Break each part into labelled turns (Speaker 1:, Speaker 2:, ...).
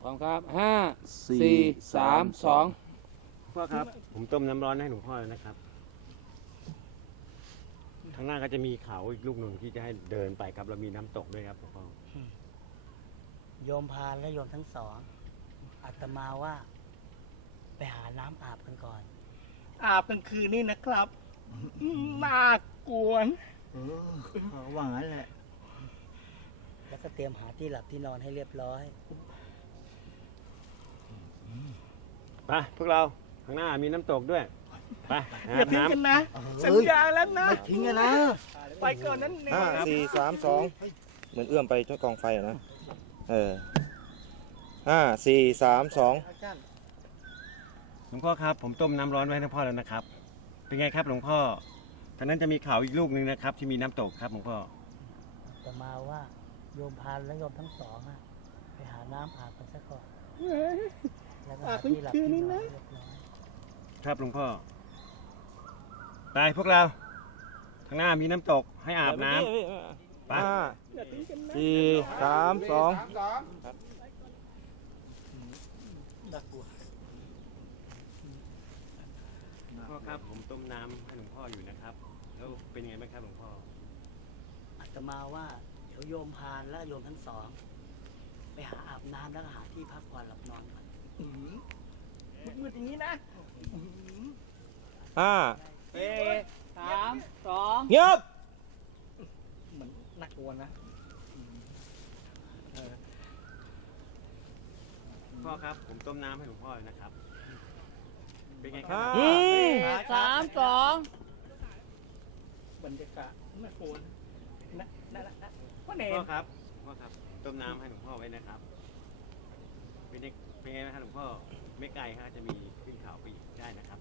Speaker 1: พร้อมครับห้า
Speaker 2: สี่
Speaker 1: สี่สามสอง
Speaker 3: พ่อครับ ผมต้มน้ำร้อนให้หลวงพ่อแล้วนะครับ ข้างหน้าก็จะมีเขาอีกลูกหนึ่งที่จะให้เดินไปครับแล้วมีน้ำตกด้วยครับหลวงพ่อ
Speaker 4: โยมพานและโยมทั้งสองอาตมาว่า ไปหาน้ำอาบกันก่อน
Speaker 5: อาบกลางคืนนี่นะครับน่ากลัวนะ
Speaker 2: เออเขาว่างั้นแหละ
Speaker 4: แล้วก็เตรียมหาที่หลับที่นอนให้เรียบร้อย
Speaker 3: ไปพวกเราข้างหน้ามีน้ำตกด้วย ไป
Speaker 5: อย่า
Speaker 3: อาบ
Speaker 5: ทิ้ง
Speaker 3: น้ำ
Speaker 5: กันนะ
Speaker 2: เออ
Speaker 5: สัญญาแล้วนะ
Speaker 2: ไม่ทิ้งกันนะ
Speaker 5: ไปก่อนนั้นเอง
Speaker 6: ห้าสี่สามสองเหมือนเอื้อมไปที่กองไฟอะนะ เออห้าสี่สามสอง
Speaker 3: หลวงพ่อครับผมต้มน้ำร้อนไว้ให้หลวงพ่อแล้วนะครับ เป็นไงครับหลวงพ่อทางนั้นจะมีเขาอีกลูกหนึ่งนะครับ ที่มีน้ำตกครับหลวงพ่อ
Speaker 4: อาตมาว่าโยมพานและโยมทั้งสองอะไปหาน้ำอาบกันซะก่อน แล้วก็หาที่หลับที่นอนให้เรียบร้อย
Speaker 3: ครับหลวงพ่อ ไปพวกเรา ข้างหน้ามีน้ำตกให้อาบน้ำ ไป
Speaker 6: ห้าสี่สามสอง
Speaker 3: พ่อครับผมต้มน้ำให้หลวงพ่ออยู่นะครับ แล้วเป็นยังไงบ้างครับหลวงพ่อ
Speaker 4: อาตมาว่าเดี๋ยวโยมพานและโยมทั้งสอง ไปหาอาบน้ำแล้วก็หาที่พักผ่อนหลับนอนก่อน
Speaker 5: มืดๆอย่างนี้นะ
Speaker 6: ห้า
Speaker 1: สี่สามสอง
Speaker 6: เงียบ
Speaker 5: เหมือนน่ากลัวนะ
Speaker 3: พ่อครับ ผมต้มน้ำให้หลวงพ่อเลยนะครับ เป็นไงครั
Speaker 6: ห้า
Speaker 3: บ
Speaker 1: สี่สามสอง
Speaker 5: บรรยากาศน่ากลัวนะนะนะนะพ่อเน
Speaker 3: พ่
Speaker 5: ร
Speaker 3: อครับพ่อครับ ต้มน้ำให้หลวงพ่อไว้นะครับ เป็นไง เป็นไงนะครับหลวงพ่อไม่ไกลฮะจะมีขึ้นเขาไปอีกได้นะครับ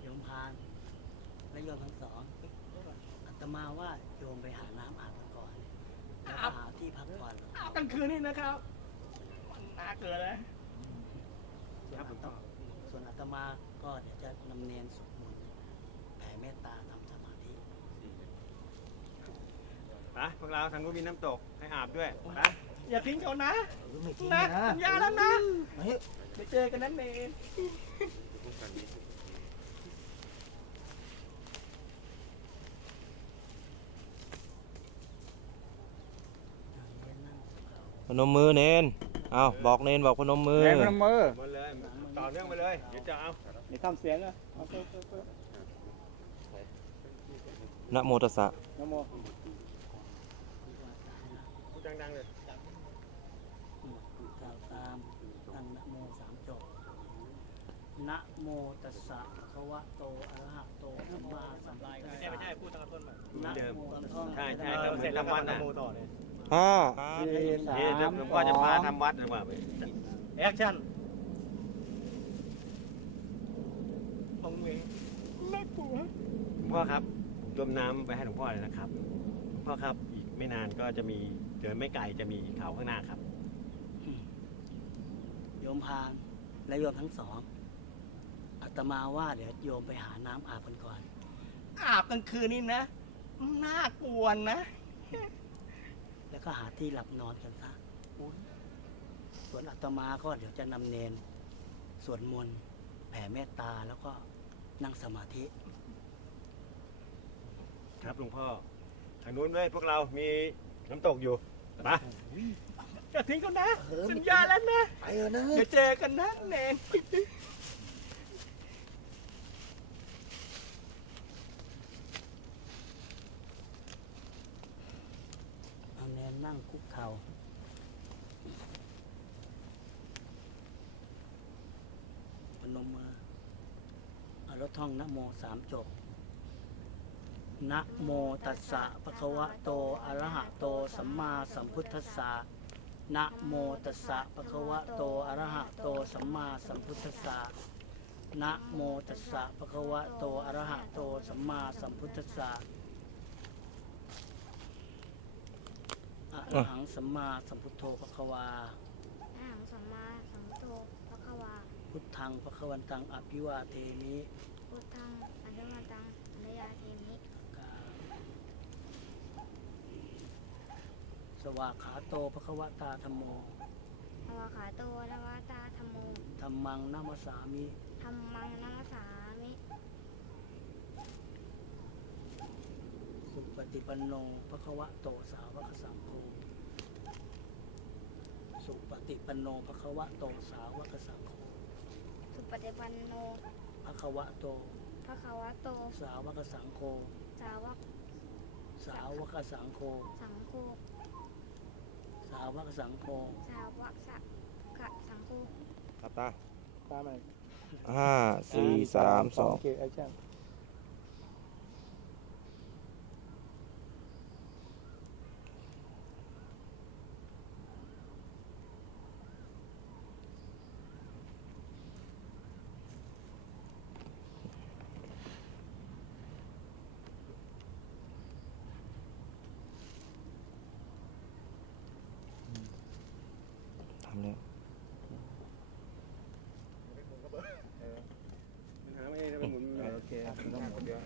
Speaker 4: โยมพานและโยมทั้งสองอาตมาว่าโยมไปหาน้ำอาบกันก่อนแล้วก็หาที่พักผ่อน
Speaker 5: อาบกลางคืนนี่นะครับมันน่าเกินเลย
Speaker 4: ส่วน
Speaker 3: ครับหลวงพ่อ
Speaker 4: ส่วนอาตมาก็เดี๋ยวจะนำเนียนสวดมนต์แผ่เมตตาทำสมาธิ
Speaker 3: ไปพวกเราทางนู้นมีน้ำตกให้อาบด้วยไป
Speaker 5: อย่าทิ้งเขานะ
Speaker 2: เออไม่ทิ้ง
Speaker 5: นะ
Speaker 2: กันนะ
Speaker 5: สัญญาแล้วนะ
Speaker 2: เฮ้ย
Speaker 5: ไปเจอกันนั้นเอง
Speaker 4: เรียนนั่งเขา
Speaker 6: พนมมือเนนเอาบอกเนนบอกพนมมือ
Speaker 1: แรงพนมมือ
Speaker 3: มาเลยต่อเนื่องไปเลยเดี๋ยวจะเอา
Speaker 5: เดี๋ยวทำเสียงอะเอาเพิ่มเพิ่มเพิ่ม
Speaker 6: นะโมตัสสะ
Speaker 5: นะโม
Speaker 3: พูดดังๆเลย
Speaker 4: กล่าวตาม ตั้งนะโมสามจบนะโมตัสสะภะคะวะโตอะระหะโตสัมมาสัมพุทธัส
Speaker 5: ไม่
Speaker 4: สะ
Speaker 5: ใช่ไม่ใช่พูดตามต้นใหม่
Speaker 4: นะ
Speaker 3: เดิม
Speaker 4: โมท่อง
Speaker 3: ใช่ใช่ครับเหมือนทำวัดนะ
Speaker 6: ห้า
Speaker 1: สี่สา
Speaker 3: เดี๋ยว
Speaker 1: ม
Speaker 3: หลวง
Speaker 1: ส
Speaker 3: พ่อ
Speaker 1: อ
Speaker 3: จะพางทำวัดหรือเปล่า
Speaker 5: แอคชั่นมองเวน่ากลัว
Speaker 3: หลวงพ่อครับต้มน้ำไปให้หลวงพ่อเลยนะครับหลวงพ่อครับอีกไม่นานก็จะมีเดินไม่ไกลจะมีเขาข้างหน้าครับ
Speaker 4: โยมพานและโยมทั้งสองอาตมาว่าเดี๋ยวโยมไปหาน้ำอาบกันก่อน
Speaker 5: อาบกลางคืนนี่นะ น่ากลัวนะ
Speaker 4: แล้วก็หาที่หลับนอนกันซะส่วนอาตมาก็เดี๋ยวจะนำเนนสวดมนต์แผ่เมตตาแล้วก็นั่งสมาธิ
Speaker 3: ครับหลวงพ่อ ทางนู้นด้วยพวกเรามีน้ำตกอยู่ไป
Speaker 5: อย่าทิ้งเขานะ
Speaker 2: เออ
Speaker 5: สัญญาแล้วนะ
Speaker 2: ไปเถอะนะ
Speaker 5: เดี๋ยวเจอกันนะเนน
Speaker 4: เอาเนนนั่งคุกเข่าพนมมือเอาแล้วท่องนะโมสามจบ นะโมตัสสะภะคะวะโตอะระหะโตสัมมาสัมพุทธัสสะ นะโมตัสสะภะคะวะโตอะระหะโตสัมมาสัมพุทธัสสะนะโมตัสสะภะคะวะโตอะระหะโตสัมมาสัมพุทธัสสะอะระหังสัมมาสัมพุทโธภะคะวา
Speaker 7: อะหังสัมมาสัมพุทโธพระควา
Speaker 4: พุทธังภะคะวันตังอภิวาเทมิ
Speaker 7: พุทธังอันเดมาตังอันเดยาเทมิ
Speaker 4: ส วากขาโตภะคะวะตาธรรมโม
Speaker 7: พวาขาโตนวตาธรรมโม
Speaker 4: ธรรมังนามัสสามิ
Speaker 7: ธรรมังนัมสามิ
Speaker 4: สุปฏิปันโนภควะโตสาวกสังโฆสุปฏิปันโนภควะโตสาวกสังโฆ
Speaker 7: สุปฏิปันโน
Speaker 4: ภควะโต
Speaker 7: พระขาวะโต
Speaker 4: สาวกสังโฆ
Speaker 7: สาวก
Speaker 4: สาวกสังโฆ
Speaker 7: สังโฆ
Speaker 4: สาวกสังโฆ
Speaker 7: สาวกสักกะสังโฆ
Speaker 6: หลับตา
Speaker 8: ตามมา
Speaker 6: ห้าสี่สามสอง
Speaker 8: โอเคแอคชั่น
Speaker 6: เลย
Speaker 9: โอเคต้องหมดเดี๋ยว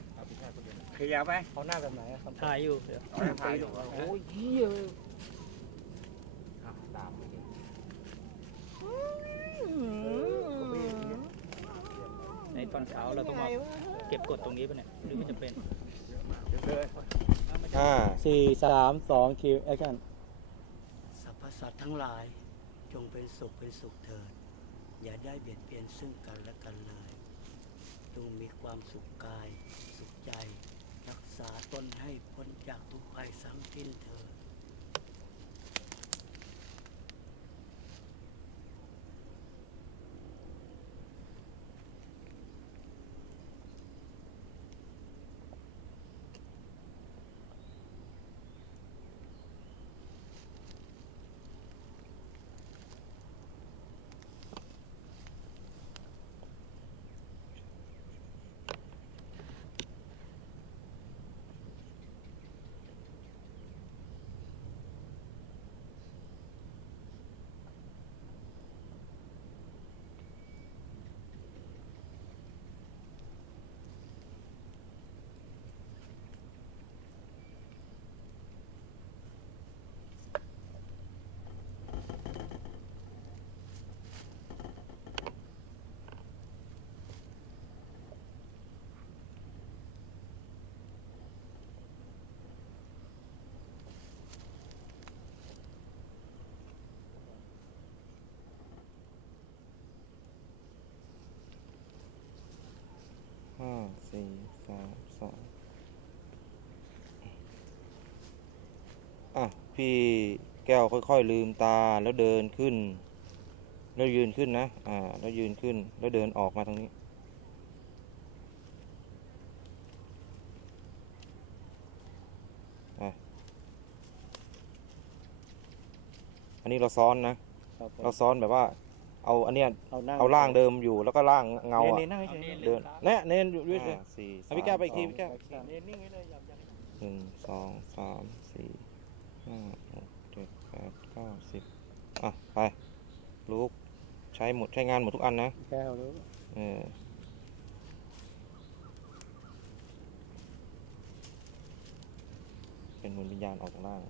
Speaker 3: ขยับไป
Speaker 8: เขาหน้าแบบไหนอะครับ
Speaker 4: ถ่ายอยู่เดี๋ยว
Speaker 3: ถ่ายอยู่
Speaker 8: โอ้ยเหี้ย
Speaker 9: ตามไปดิ
Speaker 1: ในตอนเช้าเราต้องมาเก็บกดตรงนี้ป่ะเนี่ยหรือมันจะเป็น
Speaker 6: ห้า
Speaker 8: สี่สามสองคิวแอคชั่น
Speaker 4: สรรพสัตว์ทั้งหลาย จงเป็นสุขเป็นสุขเถิด อย่าได้เบียดเบียนซึ่งกันและกันเลย จงมีความสุขกาย สุขใจ รักษาตนให้พ้นจากทุกภัยสังสิ้นเถิด
Speaker 6: ห้า สี่สามสองอะ พี่แก้วค่อย ๆ ลืมตาแล้วเดินขึ้น แล้วยืนขึ้นนะ อ่า แล้วยืนขึ้น แล้วเดินออกมาทางนี้ อะ อันนี้เราซ้อนนะ
Speaker 8: ครับผม
Speaker 6: เราซ้อนแบบว่า เอาอันเนี้ย
Speaker 8: เอานั่ง
Speaker 6: เอาล่างเดิมอยู่แล้วก็ล่างเงาอะ
Speaker 8: เน้นๆนั่งเฉยๆ
Speaker 6: เดินแน่เน้นอยู่ด้วย
Speaker 8: ห้า
Speaker 6: สี่อะพี่แก้วไปอีกทีพี่แก้ว
Speaker 8: เน้นนิ่งไว้เลยอย่าอย่า
Speaker 6: หนึ่งสองสามสี่ห้าหกเจ็ดแปดเก้าสิบอะไปลูกใช้หมดใช้งานหมดทุกอันนะ
Speaker 8: แก้วรู้
Speaker 6: เออเป็นมวลวิญญาณออกจากร่าง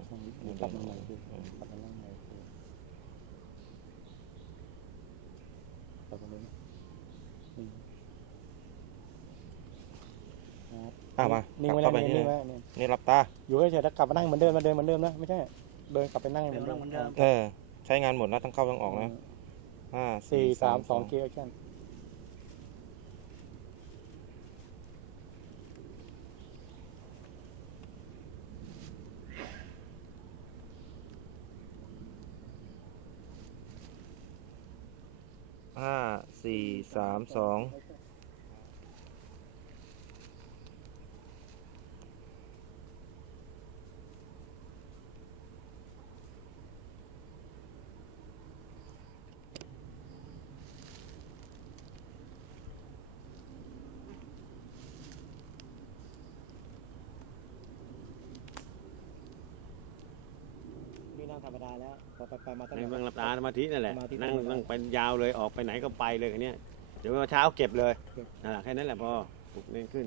Speaker 8: กลับมาใหม่ดูกลับมานั่งใหม่ดู กลับมาเลยอืมครับ
Speaker 6: อะมา
Speaker 8: นิ่งไว้
Speaker 6: กลั
Speaker 8: นะ
Speaker 6: บเข้าไป
Speaker 8: นิ่
Speaker 6: นี่
Speaker 8: งไว้เนี่ย
Speaker 6: นี่หลับตา
Speaker 8: อยู่เฉยๆแล้วกลับมานั่งเหมือนเดิมมาเดินเหมือนเดิมนะไม่ใช่เดินกลับไปนั่งเหมื
Speaker 4: เดิ
Speaker 8: อน
Speaker 4: น
Speaker 8: เดิม
Speaker 4: เหมือนเดิม
Speaker 6: เออ ใช้งานหมดนะทั้งเข้าทั้งออกนะห้า
Speaker 8: สี่สามสองคิวแอคชั่น
Speaker 6: ห้า สี่สามสอง
Speaker 8: นี่นั่งธรรมดาแล้ว พอไปไปมาตั้ง
Speaker 3: นั่งหลับตาสมาธินั่นแหละ
Speaker 8: สมาธิ
Speaker 3: นั่ง
Speaker 8: ธรรมดานั่
Speaker 3: นั่งไปยาวเลยออกไปไหนก็ไปเลยคันนี้ยเดี๋ยวเช้าเก็บเลยนั่นแหละแค่นั้นแหละพอปลุกเล่นขึ้น